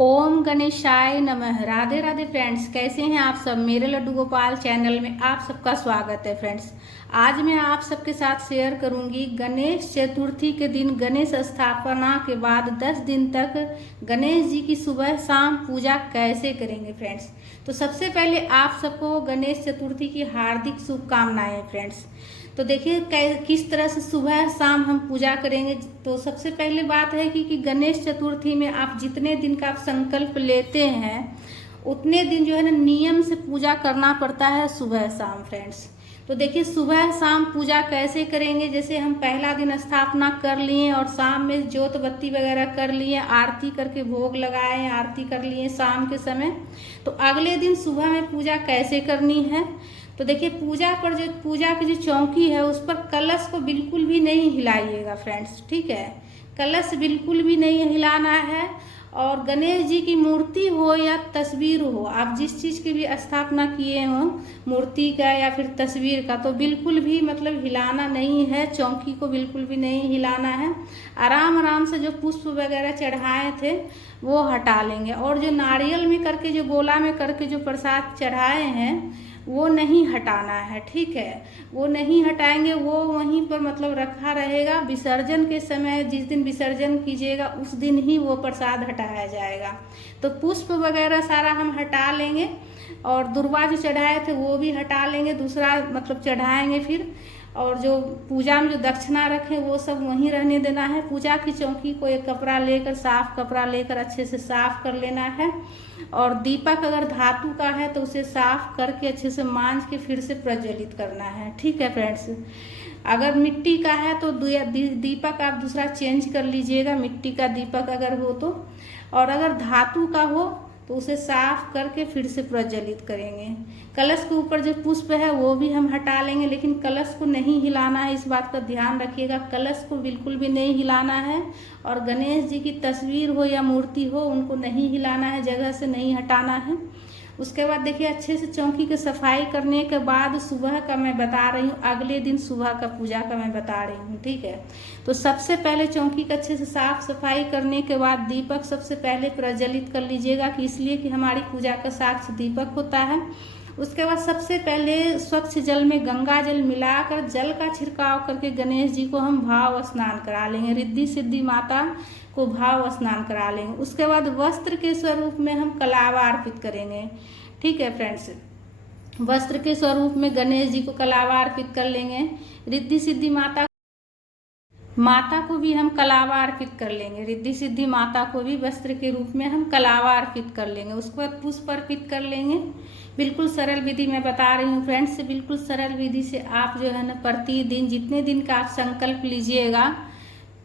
ओम गणेशाय नमः। राधे राधे फ्रेंड्स, कैसे हैं आप सब। मेरे लड्डू गोपाल चैनल में आप सबका स्वागत है फ्रेंड्स। आज मैं आप सबके साथ शेयर करूंगी गणेश चतुर्थी के दिन गणेश स्थापना के बाद 10 दिन तक गणेश जी की सुबह शाम पूजा कैसे करेंगे फ्रेंड्स। तो सबसे पहले आप सबको गणेश चतुर्थी की हार्दिक शुभकामनाएं फ्रेंड्स। तो देखिए किस तरह से सुबह शाम हम पूजा करेंगे। तो सबसे पहले बात है कि गणेश चतुर्थी में आप जितने दिन का आप संकल्प लेते हैं उतने दिन जो है ना नियम से पूजा करना पड़ता है सुबह शाम फ्रेंड्स। तो देखिए सुबह शाम पूजा कैसे करेंगे। जैसे हम पहला दिन स्थापना कर लिए और शाम में जोत बत्ती वगैरह कर लिए, आरती करके भोग लगाए, आरती कर लिए शाम के समय। तो अगले दिन सुबह में पूजा कैसे करनी है। तो देखिए पूजा की जो चौकी है उस पर कलश को बिल्कुल भी नहीं हिलाइएगा फ्रेंड्स, ठीक है। कलश बिल्कुल भी नहीं हिलाना है। और गणेश जी की मूर्ति हो या तस्वीर हो, आप जिस चीज़ की भी स्थापना किए हो, मूर्ति का या फिर तस्वीर का, तो बिल्कुल भी मतलब हिलाना नहीं है। चौकी को बिल्कुल भी नहीं हिलाना है। आराम आराम से जो पुष्प वगैरह चढ़ाए थे वो हटा लेंगे। और जो नारियल में करके, जो गोला में करके जो प्रसाद चढ़ाए हैं वो नहीं हटाना है, ठीक है। वो नहीं हटाएंगे, वो वहीं पर मतलब रखा रहेगा। विसर्जन के समय जिस दिन विसर्जन कीजिएगा उस दिन ही वो प्रसाद हटाया जाएगा। तो पुष्प वगैरह सारा हम हटा लेंगे और दुर्वा जो चढ़ाए थे वो भी हटा लेंगे, दूसरा मतलब चढ़ाएंगे फिर। और जो पूजा में जो दक्षिणा रखें वो सब वहीं रहने देना है। पूजा की चौकी को एक कपड़ा लेकर, साफ कपड़ा लेकर अच्छे से साफ कर लेना है। और दीपक अगर धातु का है तो उसे साफ करके अच्छे से मांज के फिर से प्रज्वलित करना है, ठीक है फ्रेंड्स। अगर मिट्टी का है तो दीपक आप दूसरा चेंज कर लीजिएगा, मिट्टी का दीपक अगर हो तो। और अगर धातु का हो तो उसे साफ करके फिर से प्रज्वलित करेंगे। कलश के ऊपर जो पुष्प है वो भी हम हटा लेंगे, लेकिन कलश को नहीं हिलाना है, इस बात का ध्यान रखिएगा। कलश को बिल्कुल भी नहीं हिलाना है। और गणेश जी की तस्वीर हो या मूर्ति हो उनको नहीं हिलाना है, जगह से नहीं हटाना है। उसके बाद देखिए अच्छे से चौकी की सफाई करने के बाद सुबह का मैं बता रही हूँ, अगले दिन सुबह का पूजा का मैं बता रही हूँ, ठीक है। तो सबसे पहले चौकी का अच्छे से साफ सफाई करने के बाद दीपक सबसे पहले प्रज्वलित कर लीजिएगा, कि इसलिए कि हमारी पूजा का साक्ष्य दीपक होता है। उसके बाद सबसे पहले स्वच्छ जल में गंगा जल मिलाकर जल का छिड़काव करके गणेश जी को हम भाव स्नान करा लेंगे। रिद्धि सिद्धि माता को भाव स्नान करा लेंगे। उसके बाद वस्त्र के स्वरूप में हम कलावा अर्पित करेंगे, ठीक है फ्रेंड्स। वस्त्र के स्वरूप में गणेश जी को कलावा अर्पित कर लेंगे। रिद्धि सिद्धि माता को भी हम कलावा अर्पित कर लेंगे। रिद्धि सिद्धि माता को भी वस्त्र के रूप में हम कलावा अर्पित कर लेंगे। उसके बाद पुष्प अर्पित कर लेंगे। बिल्कुल सरल विधि मैं बता रही हूँ फ्रेंड्स। बिल्कुल सरल विधि से आप जो है ना प्रतिदिन जितने दिन का आप संकल्प लीजिएगा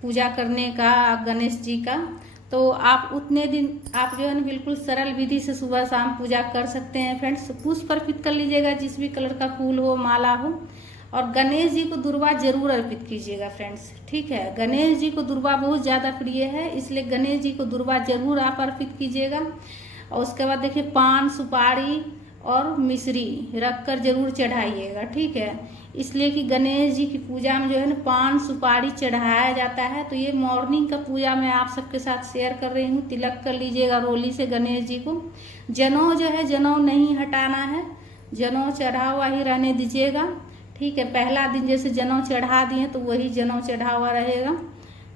पूजा करने का गणेश जी का, तो आप उतने दिन आप जो है ना बिल्कुल सरल विधि से सुबह शाम पूजा कर सकते हैं फ्रेंड्स। पुष्प अर्पित कर लीजिएगा, जिस भी कलर का फूल हो, माला हो। और गणेश जी को दुर्वा जरूर अर्पित कीजिएगा फ्रेंड्स, ठीक है। गणेश जी को दुर्वा बहुत ज़्यादा प्रिय है, इसलिए गणेश जी को दुर्वा जरूर आप अर्पित कीजिएगा। और उसके बाद देखिए पान, सुपारी और मिश्री रख कर जरूर चढ़ाइएगा, ठीक है। इसलिए कि गणेश जी की पूजा में जो है ना पान सुपारी चढ़ाया जाता है। तो ये मॉर्निंग का पूजा मैं आप सबके साथ शेयर कर रही हूँ। तिलक कर लीजिएगा रोली से गणेश जी को। जनेऊ जो है जनेऊ नहीं हटाना है, जनेऊ चढ़ा हुआ ही रहने दीजिएगा, ठीक है। पहला दिन जैसे जनेऊ चढ़ा दिए तो वही जनेऊ चढ़ा हुआ रहेगा।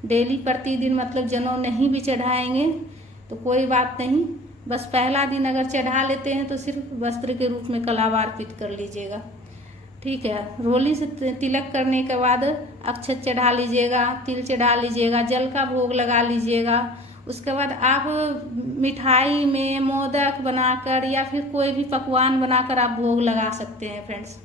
डेली प्रतिदिन मतलब जनेऊ नहीं भी चढ़ाएंगे तो कोई बात नहीं, बस पहला दिन अगर चढ़ा लेते हैं तो सिर्फ वस्त्र के रूप में कलावा अर्पित कर लीजिएगा, ठीक है। रोली से तिलक करने के बाद अक्षत चढ़ा लीजिएगा, तिल चढ़ा लीजिएगा, जल का भोग लगा लीजिएगा। उसके बाद आप मिठाई में मोदक बनाकर या फिर कोई भी पकवान बनाकर आप भोग लगा सकते हैं फ्रेंड्स।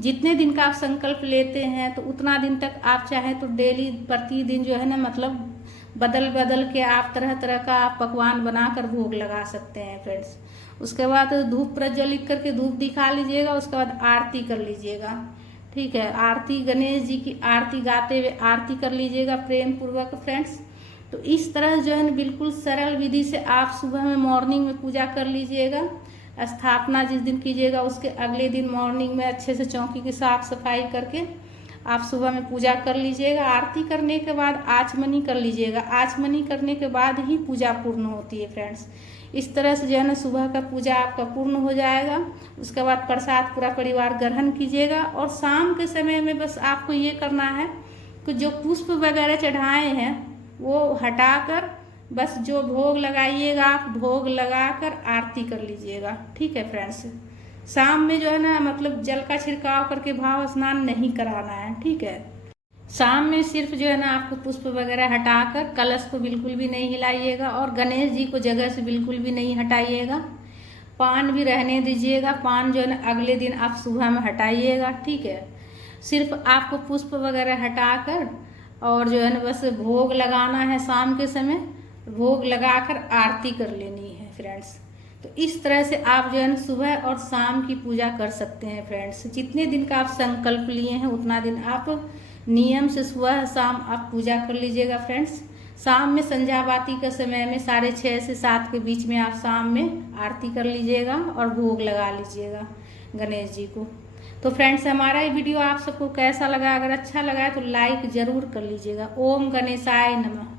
जितने दिन का आप संकल्प लेते हैं तो उतना दिन तक आप चाहें तो डेली प्रतिदिन जो है ना मतलब बदल बदल के आप तरह तरह का आप पकवान बनाकर भोग लगा सकते हैं फ्रेंड्स। उसके बाद धूप प्रज्वलित करके धूप दिखा लीजिएगा। उसके बाद आरती कर लीजिएगा, ठीक है। आरती गणेश जी की आरती गाते हुए आरती कर लीजिएगा प्रेम पूर्वक फ्रेंड्स। तो इस तरह जो है ना बिल्कुल सरल विधि से आप सुबह में मॉर्निंग में पूजा कर लीजिएगा। स्थापना जिस दिन कीजिएगा उसके अगले दिन मॉर्निंग में अच्छे से चौकी की साफ सफाई करके आप सुबह में पूजा कर लीजिएगा। आरती करने के बाद आचमनी कर लीजिएगा। आचमनी करने के बाद ही पूजा पूर्ण होती है फ्रेंड्स। इस तरह से जो है ना सुबह का पूजा आपका पूर्ण हो जाएगा। उसके बाद प्रसाद पूरा परिवार ग्रहण कीजिएगा। और शाम के समय में बस आपको ये करना है कि जो पुष्प वगैरह चढ़ाए हैं वो हटाकर बस जो भोग लगाइएगा आप भोग लगाकर आरती कर लीजिएगा। ठीक है फ्रेंड्स। शाम में जो है ना मतलब जल का छिड़काव करके भाव स्नान नहीं कराना है। ठीक है। शाम में सिर्फ जो है ना आपको पुष्प वगैरह हटाकर कलश को बिल्कुल भी नहीं हिलाइएगा और गणेश जी को जगह से बिल्कुल भी नहीं हटाइएगा। पान भी रहने दीजिएगा। पान जो है ना अगले दिन आप सुबह में हटाइएगा। ठीक है। सिर्फ आपको पुष्प वगैरह हटाकर और जो है ना बस भोग लगाना है। शाम के समय भोग लगाकर आरती कर लेनी है फ्रेंड्स। तो इस तरह से आप जो है ना सुबह और शाम की पूजा कर सकते हैं फ्रेंड्स। जितने दिन का आप संकल्प लिए हैं उतना दिन आप नियम से सुबह शाम आप पूजा कर लीजिएगा फ्रेंड्स। शाम में संध्या बाती का समय में 6:30 से 7 के बीच में आप शाम में आरती कर लीजिएगा और भोग लगा लीजिएगा गणेश जी को। तो फ्रेंड्स हमारा ये वीडियो आप सबको कैसा लगा? अगर अच्छा लगा है तो लाइक ज़रूर कर लीजिएगा। ओम गणेशाय नमः।